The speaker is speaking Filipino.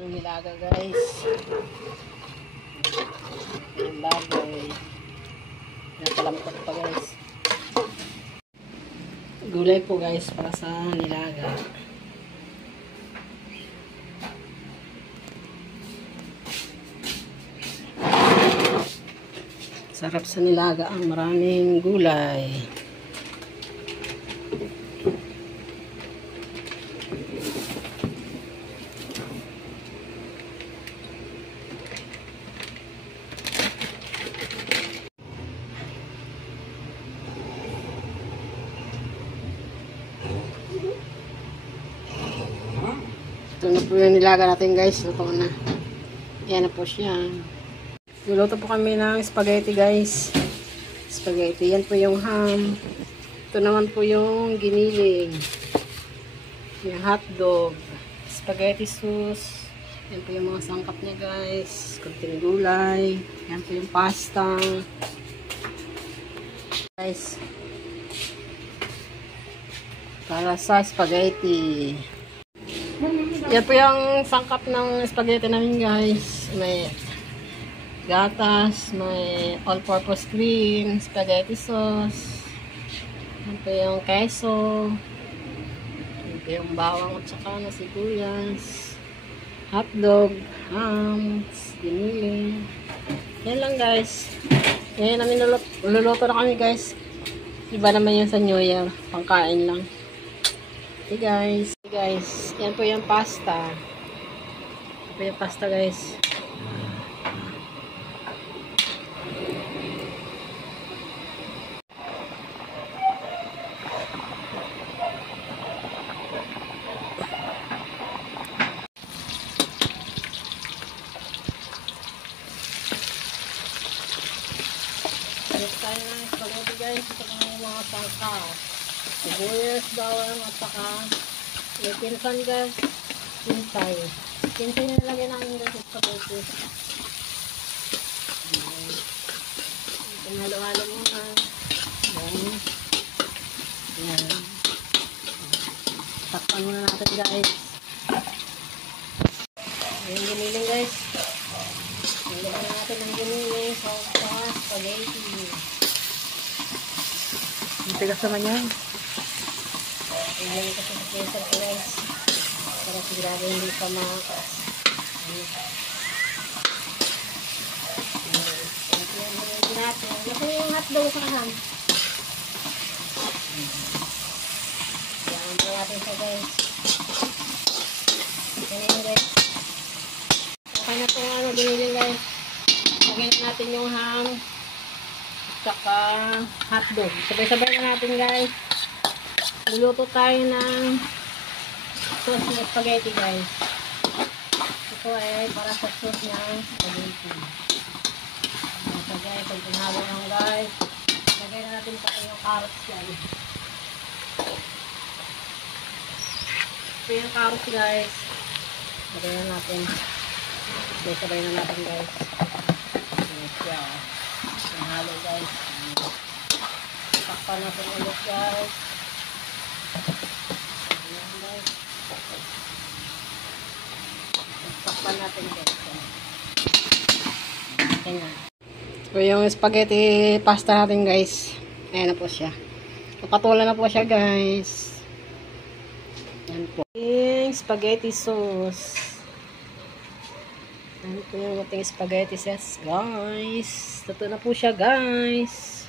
Ang nilaga guys. Ang bagay. Napalampot pa guys. Gulay po guys para sa nilaga. Sarap sa nilaga ang maraming gulay. Ito na po yung nilaga natin guys. Luto na. Yan na po siya. Niluto po kami ng spaghetti guys. Spaghetti. Yan po yung ham. Ito naman po yung giniling. Yung hotdog. Spaghetti sauce. Yan po yung mga sangkap niya guys. Kunting gulay. Yan po yung pasta. Guys. Para sa spaghetti. Yan po yung sangkap ng spaghetti namin guys. May gatas, may all-purpose cream, spaghetti sauce. Yan po yung queso. Yan po yung bawang at saka na sibuyas. Hotdog, ham, giniling. Yan lang guys. Yan namin luluto na kami guys. Iba naman yun sa New Year. Pangkain lang. Okay guys. Yan po yung pasta. Yan po yung pasta guys. Yes, tayo ng spaghetti guys. Ito ang mga sangkap. Sibuyas, bawang at saka may pinsan guys, pinsay nilagay namin guys sa spaghetti. Halo-halo muna. Yan. Takpan muna natin guys. Ayan giniling guys. Nilagyan natin ang giniling sa spaghetti. Matigas naman yan. Ayan kasi sa pinsan ko guys. Para sigurado hindi pa makakas. Yan po yung hotdog sa ham. Yan po natin siya guys. Yan yun guys. Okay na po ano binili guys. Lagyan natin yung ham. Tsaka hotdog. Sabay-sabay na natin guys. Luluto tayo ng sauce ng spaghetti guys. Ito ay para sa sauce ng spaghetti. So guys, pag pinalo lang guys, lagay na natin pati yung carrots guys. Ito yung carrots guys. Lagay na natin. Sabay na natin guys. Siya. Pinalo guys. Takpan natin ulit guys. Ayan guys. Takpan natin guys. Ayan. So yung spaghetti pasta natin guys. Ayan na po siya. Kapatulan na po siya guys. Ayan po. Yung spaghetti sauce. Ayan po yung ating spaghetti sauce guys. Ito na po siya guys.